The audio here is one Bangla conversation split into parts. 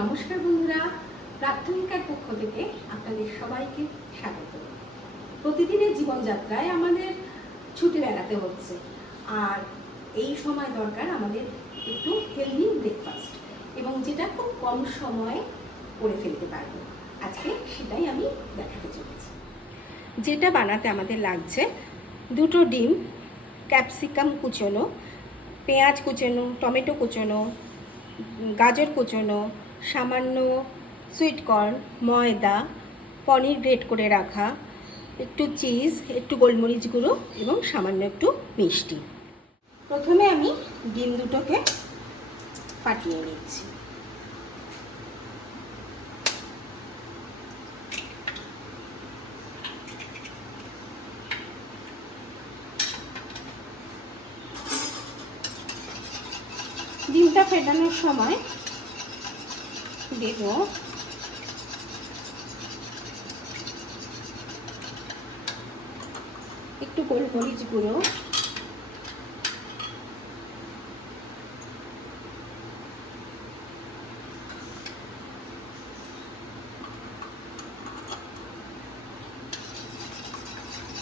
নমস্কার বন্ধুরা, প্রাথমিকার পক্ষ থেকে আপনাদের সবাইকে স্বাগত। প্রতিদিনের জীবনযাত্রায় আমাদের ছুটে বেড়াতে হচ্ছে, আর এই সময় দরকার আমাদের একটু হেলদি ব্রেকফাস্ট, এবং যেটা খুব কম সময়ে করে ফেলতে পারবো। আজকে সেটাই আমি দেখাতে চলেছি। যেটা বানাতে আমাদের লাগছে 2টো ডিম, ক্যাপসিকাম কুচোনো, পেঁয়াজ কুচোনো, টমেটো কুচোনো, গাজর কুচোনো, সামান্য সুইট কর্ন, ময়দা, পনির গ্রেট করে রাখা, একটু চিজ, একটু গোলমরিচ গুঁড়ো এবং সামান্য একটু মিষ্টি। প্রথমে আমি ডিম দুটোকে ফাটিয়ে নিচ্ছি। ডিমটা ফেটানোর সময় দেব একটু গোলমরিচ গুঁড়ো,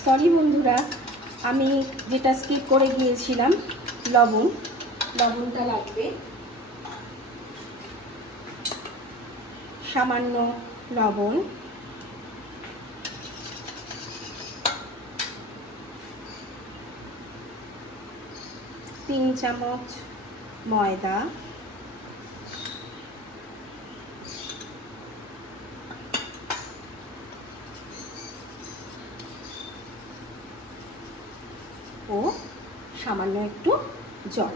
সরি বন্ধুরা, আমি যেটা স্কিপ করে গিয়েছিলাম, লবণটা লাগবে, সামান্য লবণ, তিন চামচ ময়দা, ও সামান্য একটু জল।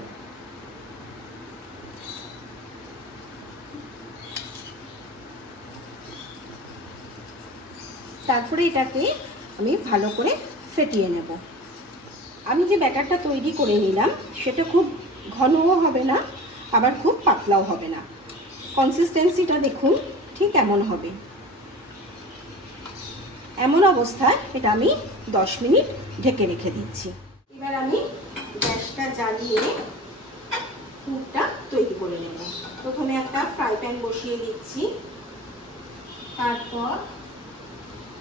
তারপরে এটাকে আমি ভালো করে ফেটিয়ে নেব। আমি যে ব্যাটারটা তৈরি করে নিলাম সেটা খুব ঘনও হবে না, আবার খুব পাতলাও হবে না। কনসিস্টেন্সিটা দেখুন ঠিক এমন হবে। এমন অবস্থায় এটা আমি 10 মিনিট ঢেকে রেখে দিচ্ছি। এবার আমি গ্যাসটা জ্বালিয়ে পুরটা তৈরি করে নেব। প্রথমে একটা ফ্রাই প্যান বসিয়ে দিচ্ছি, তারপর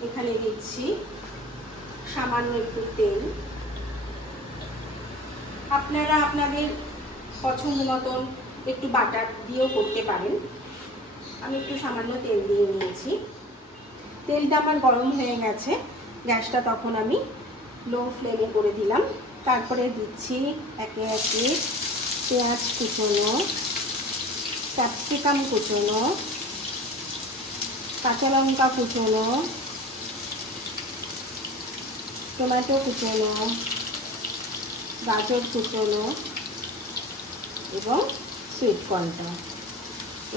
এখানে দিচ্ছি সামান্য একটু তেল। আপনারা আপনাদের পছন্দ মতন একটু বাটার দিয়েও করতে পারেন। আমি একটু সামান্য তেল দিয়ে নিয়েছি। তেলটা আমার গরম হয়ে গেছে, গ্যাসটা তখন আমি লো ফ্লেমে করে দিলাম। তারপরে দিচ্ছি একে একে পেঁয়াজ কুচোনো, ক্যাপসিকাম কুচোনো, কাঁচা লঙ্কা কুচোনো, টমেটো কুচোনো, গাজর কুচোনো এবং সুইট কর্নটা।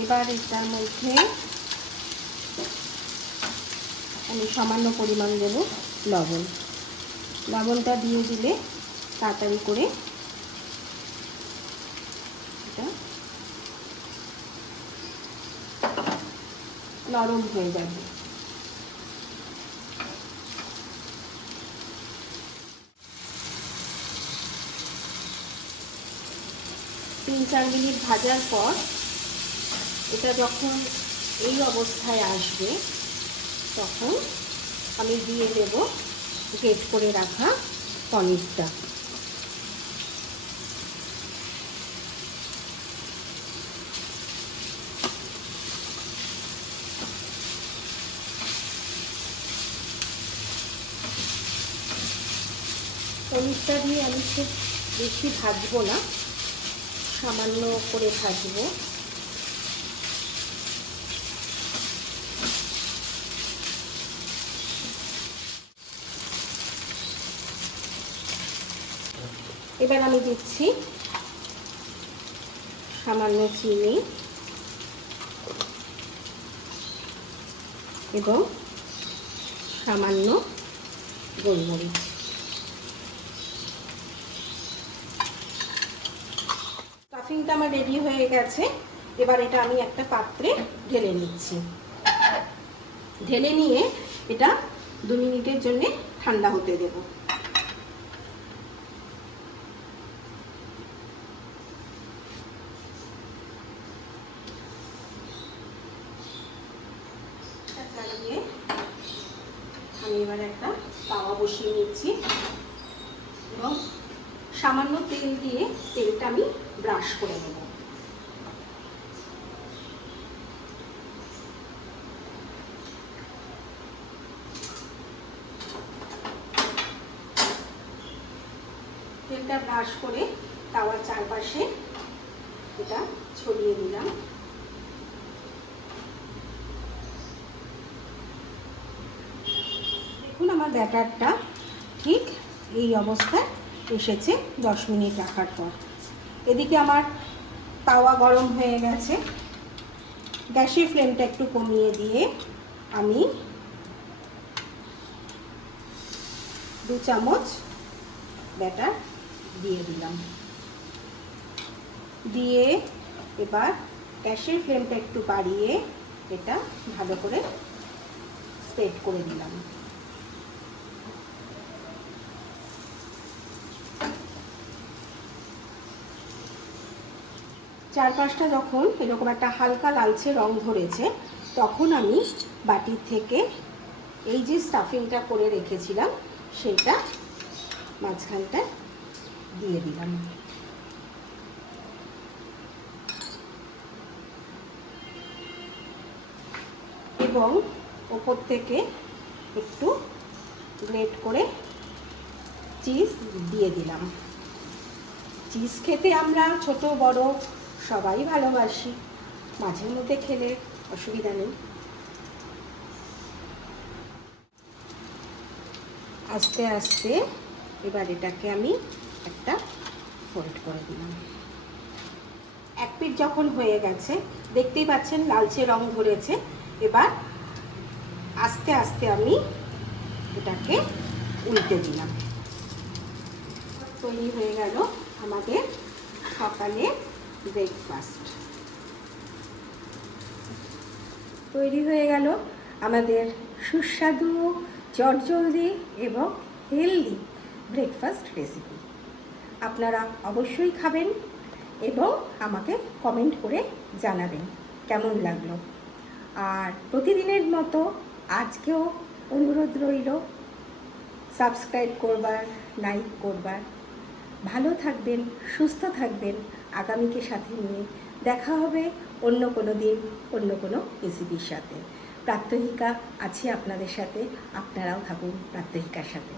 এবার এটার মধ্যে আমি সামান্য পরিমাণ দেব লবণ। লবণটা দিয়ে দিলে তাড়াতাড়ি করে এটা নরম হয়ে যাবে। 3-4 মিনিট ভাজার পর এটা যখন এই অবস্থায় আসবে তখন আমি দিয়ে দেব গ্রেট করে রাখা পনিরটা। পনিরটা দিয়ে আমি খুব বেশি ভাজবো না, সামান্য করে ভাজবো। এবার আমি দিচ্ছি সামান্য চিনি এবং সামান্য গোলমরিচ। স্টাফিংটা আমার রেডি হয়ে গেছে। এবার এটা আমি একটা পাত্রে ঢেলে নিচ্ছি। ঢেলে নিয়ে এটা 2 মিনিটের জন্য ঠান্ডা হতে দেব। লাগিয়ে আমি এবার একটা তাওয়া বসিয়ে নিচ্ছি এবং সামান্য তেল দিয়ে তেলটা আমি ব্রাশ করে নেব। তেলটা ব্রাশ করে তাওয়ার চারপাশে এটা ছড়িয়ে দিলাম। দেখুন আমার ব্যাটারটা ঠিক এই অবস্থায় এসেছে 10 মিনিট রাখার পর। এদিকে আমার তাওয়া গরম হয়ে গেছে। গ্যাসের ফ্লেমটা একটু কমিয়ে দিয়ে আমি 2 চামচ ব্যাটার দিয়ে দিলাম। দিয়ে এবার গ্যাসের ফ্লেমটা একটু বাড়িয়ে এটা ভালো করে স্প্রেড করে দিলাম। চারপাশটা যখন এরকম একটা হালকা লালচে রং ধরেছে তখন আমি বাটির থেকে এই যে স্টাফিংটা করে রেখেছিলাম সেটা মাঝখানটা দিয়ে দিলাম। এবং ওপর থেকে একটু গ্রেট করে চিজ দিয়ে দিলাম। চিজ খেতে আমরা ছোট বড় সবাই ভালোবাসি, মাঝে মধ্যে খেলে অসুবিধা নেই। আস্তে আস্তে এবার এটাকে আমি একটা ফোল্ড করে দিলাম। এক পিঠ যখন হয়ে গেছে দেখতেই পাচ্ছেন লালচে রং ধরেছে। এবার আস্তে আস্তে আমি এটাকে উল্টে দিলাম। তৈরি হয়ে গেল আমাদের সকালে ব্রেকফাস্ট। তৈরি হয়ে গেল আমাদের সুস্বাদু, চটজলদি এবং হেলদি ব্রেকফাস্ট রেসিপি। আপনারা অবশ্যই খাবেন এবং আমাকে কমেন্ট করে জানাবেন কেমন লাগলো। আর প্রতিদিনের মতো আজকেও অনুরোধ রইল সাবস্ক্রাইব করবার, লাইক করবার। ভালো থাকবেন, সুস্থ থাকবেন। আগামীকে সাথে নিয়ে দেখা হবে অন্য কোনো দিন অন্য কোনো রেসিপির সাথে। প্রাত্যহিকা আছি আপনাদের সাথে, আপনারাও থাকুন প্রাত্যহিকার সাথে।